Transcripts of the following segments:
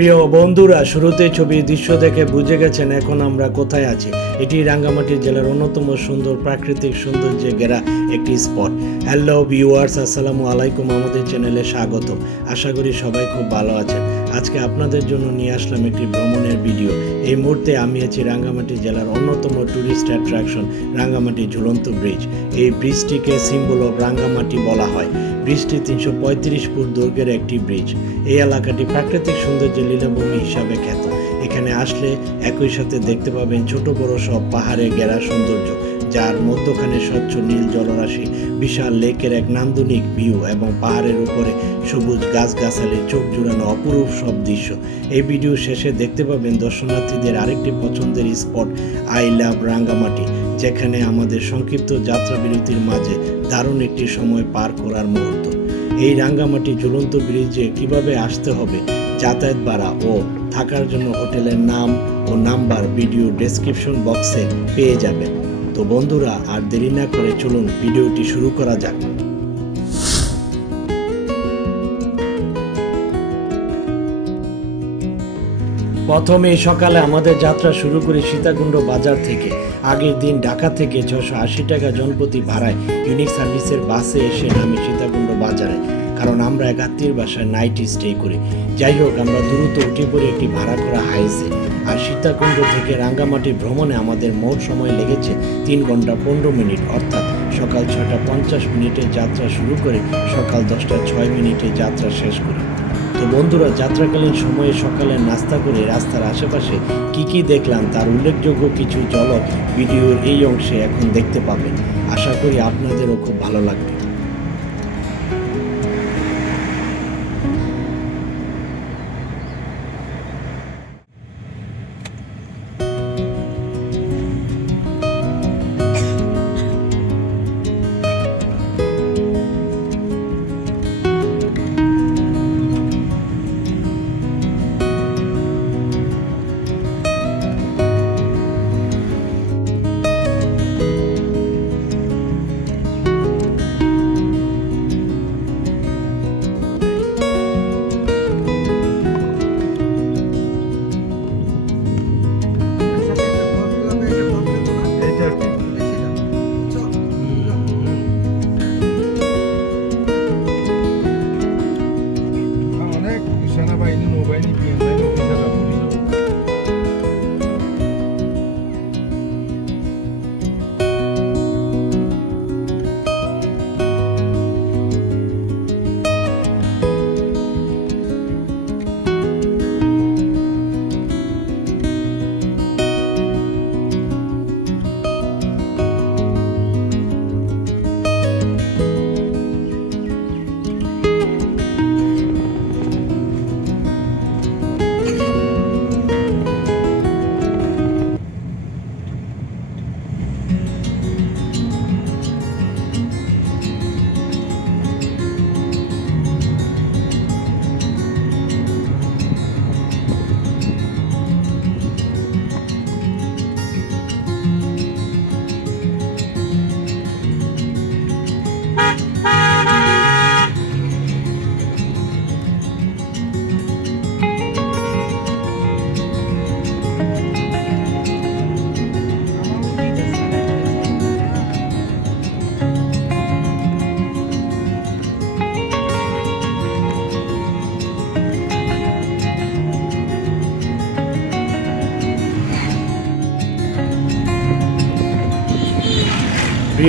প্রিয় বন্ধুরা, শুরুতে ছবির দৃশ্য দেখে বুঝে গেছেন এখন আমরা কোথায় আছি। এটি রাঙ্গামাটি জেলার অন্যতম সুন্দর প্রাকৃতিক সৌন্দর্যে ঘেরা একটি স্পট। হ্যালো ভিউয়ার্স, আসসালামু আলাইকুম। আমাদের চ্যানেলে স্বাগত আশা করি সবাই খুব ভালো আছেন। আজকে আপনাদের জন্য নিয়ে আসলাম একটি ভ্রমণের ভিডিও। এই মুহূর্তে আমি আছি রাঙ্গামাটি জেলার অন্যতম ট্যুরিস্ট অ্যাট্রাকশন, রাঙ্গামাটি ঝুলন্ত ব্রিজ। এই ব্রিজটিকে সিম্বল অফ রাঙ্গামাটি বলা হয়। ব্রিজটি তিনশো পঁয়ত্রিশ ফুট দৈর্ঘ্যের একটি ব্রিজ। এই এলাকাটি প্রাকৃতিক সৌন্দর্যের লীলাভূমি হিসাবে খ্যাত। এখানে আসলে একই সাথে দেখতে পাবেন ছোট বড় সব পাহাড়ে ঘেরা সৌন্দর্য, যার মধ্যখানে স্বচ্ছ নীল জলরাশি, বিশাল লেকের এক নান্দনিক ভিউ এবং পাহাড়ের উপরে সবুজ গাছগাছালি চোখ জুড়ানো অপরূপ সব দৃশ্য। এই ভিডিও শেষে দেখতে পাবেন দর্শনার্থীদের আরেকটি পছন্দের স্পট, আই লাভ রাঙ্গামাটি। যেখানে আমাদের সংক্ষিপ্ত যাত্রা বিরতির মাঝে দারুণ একটি সময় পার করার মুহূর্ত। এই রাঙ্গামাটি ঝুলন্ত ব্রিজে কীভাবে আসতে হবে, যাতায়াত ভাড়া ও থাকার জন্য হোটেলের নাম ও নাম্বার ভিডিও ডেসক্রিপশন বক্সে পেয়ে যাবেন। তো বন্ধুরা, আর দেরি না করে চলুন ভিডিওটি শুরু করা যাক। প্রথমে সকালে আমাদের যাত্রা শুরু করি সীতাকুণ্ড বাজার থেকে। আগের দিন ঢাকা থেকে ছশো আশি টাকা জনপ্রতি ভাড়ায় ইউনিক সার্ভিসের বাসে এসে নামি সীতাকুণ্ড বাজারে, কারণ আমরা এক আত্মীয় বাসায় নাইট স্টে করি। যাই হোক, আমরা দ্রুত উঠে পড়ে একটি ভাড়া করা হাইসে আর সীতাকুণ্ড থেকে রাঙ্গামাটি ভ্রমণে আমাদের মোট সময় লেগেছে তিন ঘণ্টা পনেরো মিনিট। অর্থাৎ সকাল ছয়টা পঞ্চাশ মিনিটে যাত্রা শুরু করে সকাল দশটা ছয় মিনিটে যাত্রা শেষ করি। তো বন্ধুরা, যাত্রাকালীন সময়ে সকালে নাস্তা করে রাস্তার আশেপাশে কি কি দেখলাম তার উল্লেখযোগ্য কিছু ঝলক ভিডিওর এই অংশে এখন দেখতে পাবেন। আশা করি আপনাদেরও খুব ভালো লাগবে।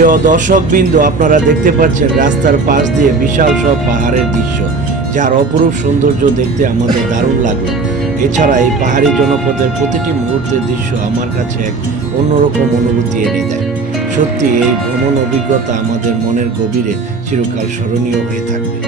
প্রিয় দর্শক বিন্দু আপনারা দেখতে পাচ্ছেন রাস্তার পাশ দিয়ে বিশাল সব পাহাড়ের দৃশ্য, যার অপরূপ সৌন্দর্য দেখতে আমাদের দারুণ লাগল এছাড়া এই পাহাড়ি জনপদের প্রতিটি মুহূর্তের দৃশ্য আমার কাছে এক অন্যরকম অনুভূতি এনে দেয়। সত্যি, এই ভ্রমণ অভিজ্ঞতা আমাদের মনের গভীরে চিরকাল স্মরণীয় হয়ে থাকবে।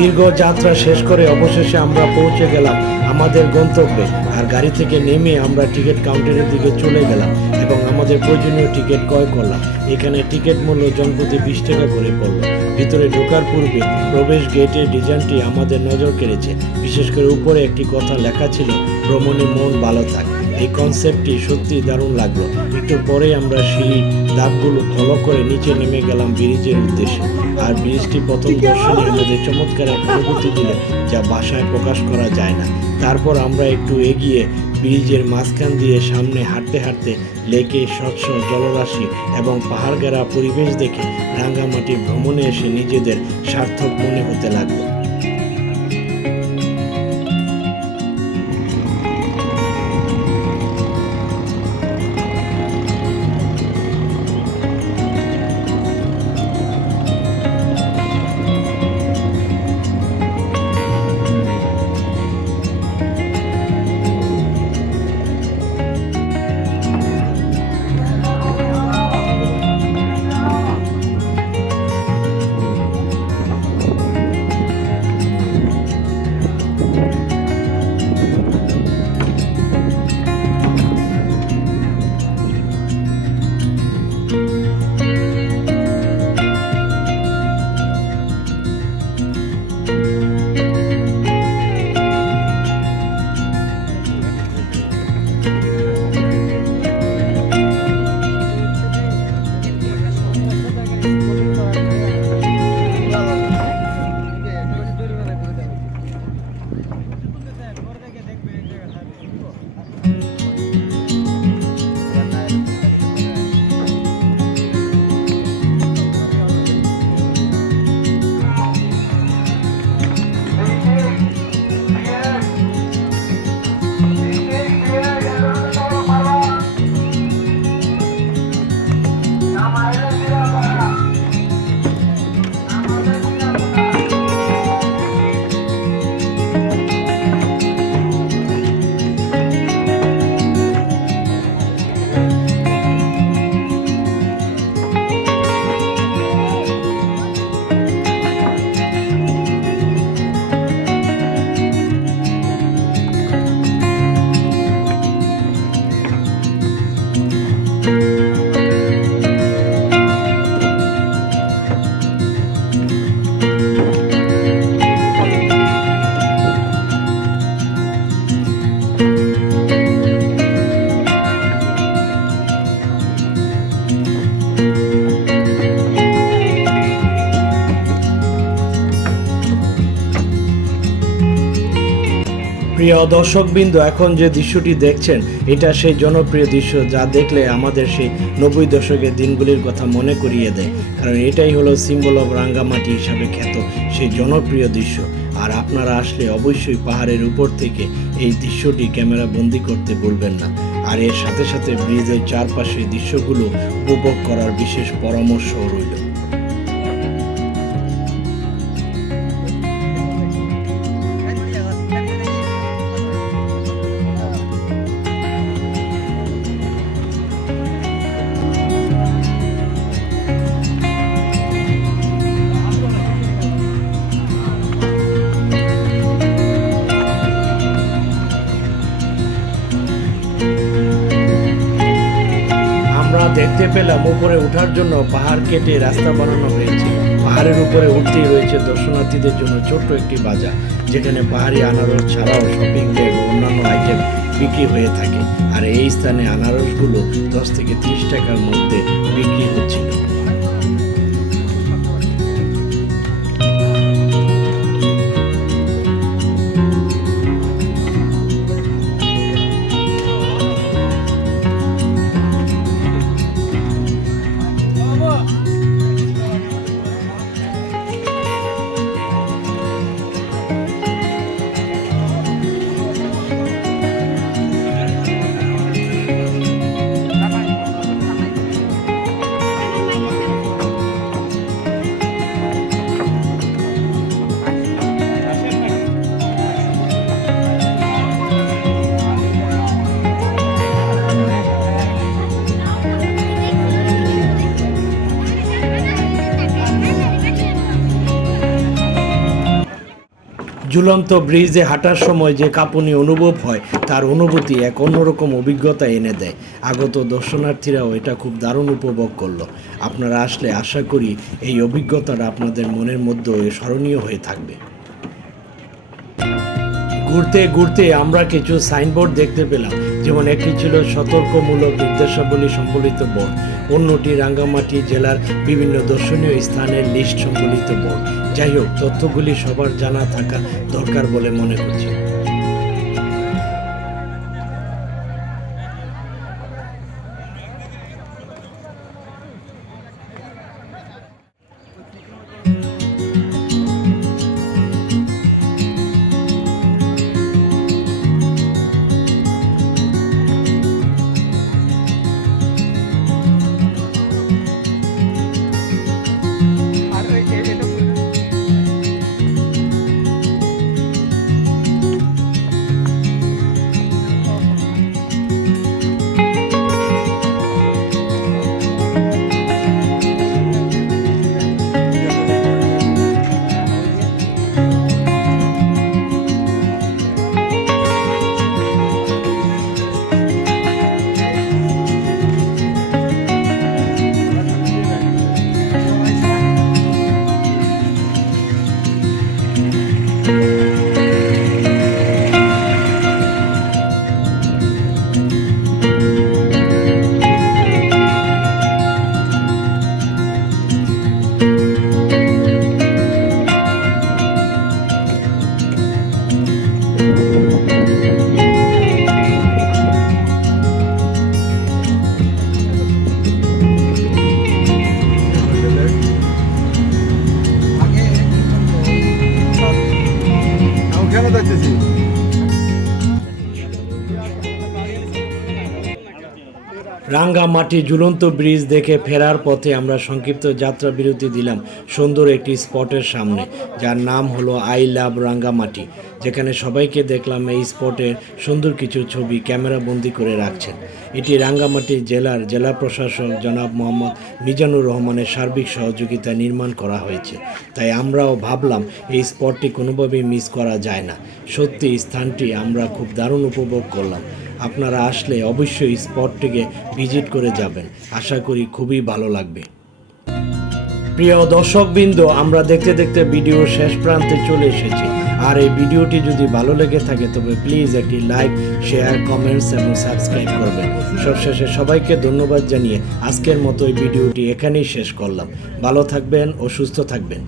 দীর্ঘ যাত্রা শেষ করে অবশেষে আমরা পৌঁছে গেলাম আমাদের গন্তব্যে। আর গাড়ি থেকে নেমে আমরা টিকিট কাউন্টারের দিকে চলে গেলাম এবং আমাদের প্রয়োজনীয় টিকিট ক্রয় করলাম। এখানে টিকিট মূল্য জনপ্রতি বিশ টাকা করে পড়ল। ভিতরে ঢোকার পূর্বে প্রবেশ গেটের ডিজাইনটি আমাদের নজর কেড়েছে। বিশেষ করে উপরে একটি কথা লেখা ছিল, ভ্রমণে মন ভালো থাক। এই কনসেপ্টটি সত্যি দারুণ লাগল। একটু পরে আমরা সিঁড়ি ধাপগুলো ফলো করে নিচে নেমে গেলাম ব্রিজের উদ্দেশ্যে। আর ব্রিজটি প্রথম দর্শনে আমাদের চমৎকার এক অনুভূতি দিল, যা বাসায় প্রকাশ করা যায় না। তারপর আমরা একটু এগিয়ে ব্রিজের মাঝখান দিয়ে সামনে হাঁটতে হাঁটতে লেকে স্বচ্ছ জলরাশি এবং পাহাড় গেরা পরিবেশ দেখে রাঙ্গামাটি ভ্রমণে এসে নিজেদের সার্থক মনে হতে লাগল। প্রিয় দর্শকবৃন্দ, এখন যে দৃশ্যটি দেখছেন, এটা সেই জনপ্রিয় দৃশ্য যা দেখলে আমাদের সেই নব্বই দশকের দিনগুলির কথা মনে করিয়ে দেয়। কারণ এটাই হলো সিম্বল অফ রাঙ্গামাটি হিসাবে খ্যাত সেই জনপ্রিয় দৃশ্য। আর আপনারা আসলে অবশ্যই পাহাড়ের উপর থেকে এই দৃশ্যটি ক্যামেরা বন্দি করতে ভুলবেন না। আর এর সাথে সাথে ব্রিজের চারপাশে দৃশ্যগুলো উপভোগ করার বিশেষ পরামর্শ রইল। দেখতে পেলাম উপরে ওঠার জন্য পাহাড় কেটে রাস্তা বানানো হয়েছে। পাহাড়ের উপরে উঠতেই রয়েছে দর্শনার্থীদের জন্য ছোট্ট একটি বাজার, যেখানে পাহাড়ি আনারস, ছাড়াও শপিং ব্যাগ ও অন্যান্য আইটেম বিক্রি হয়ে থাকে। আর এই স্থানে আনারসগুলো দশ থেকে ত্রিশ টাকার মধ্যে বিক্রি হচ্ছিল। ঝুলন্ত ব্রিজে হাঁটার সময় যে কাঁপুনি অনুভব হয়, তার অনুভূতি এক অন্যরকম অভিজ্ঞতা এনে দেয়। আগত দর্শনার্থীরাও এটা খুব দারুণ উপভোগ করল। আপনারা আসলে আশা করি এই অভিজ্ঞতাটা আপনাদের মনের মধ্যেও স্মরণীয় হয়ে থাকবে। ঘুরতে ঘুরতে আমরা কিছু সাইনবোর্ড দেখতে পেলাম। যেমন একটি ছিল সতর্কমূলক নির্দেশাবলী সম্বলিত বোর্ড, অন্যটি রাঙ্গামাটি জেলার বিভিন্ন দর্শনীয় স্থানের লিস্ট সম্বলিত বোর্ড। যাই হোক, তথ্যগুলি সবার জানা থাকা দরকার বলে মনে করছি। রাঙ্গামাটি ঝুলন্ত ব্রিজ দেখে ফেরার পথে আমরা সংক্ষিপ্ত যাত্রা বিরতি দিলাম সুন্দর একটি স্পটের সামনে, যার নাম হলো আই লাভ রাঙ্গামাটি যেখানে সবাইকে দেখলাম এই স্পটের সুন্দর কিছু ছবি ক্যামেরা বন্দি করে রাখছেন। এটি রাঙ্গামাটি জেলার জেলা প্রশাসক জনাব মোহাম্মদ মিজানুর রহমানের সার্বিক সহযোগিতা নির্মাণ করা হয়েছে। তাই আমরাও ভাবলাম এই স্পটটি কোনোভাবেই মিস করা যায় না। সত্যি, স্থানটি আমরা খুব দারুণ উপভোগ করলাম। আপনারা আসলে অবশ্যই স্পটটিকে ভিজিট করে যাবেন। আশা করি খুবই ভালো লাগবে। প্রিয় দর্শকবৃন্দ, আমরা দেখতে দেখতে ভিডিও শেষ প্রান্তে চলে এসেছি। আর এই ভিডিওটি যদি ভালো লেগে থাকে, তবে প্লিজ একটি লাইক, শেয়ার, কমেন্টস এবং সাবস্ক্রাইব করবেন। সবশেষে সবাইকে ধন্যবাদ জানিয়ে আজকের মতো এই ভিডিওটি এখানেই শেষ করলাম। ভালো থাকবেন ও সুস্থ থাকবেন।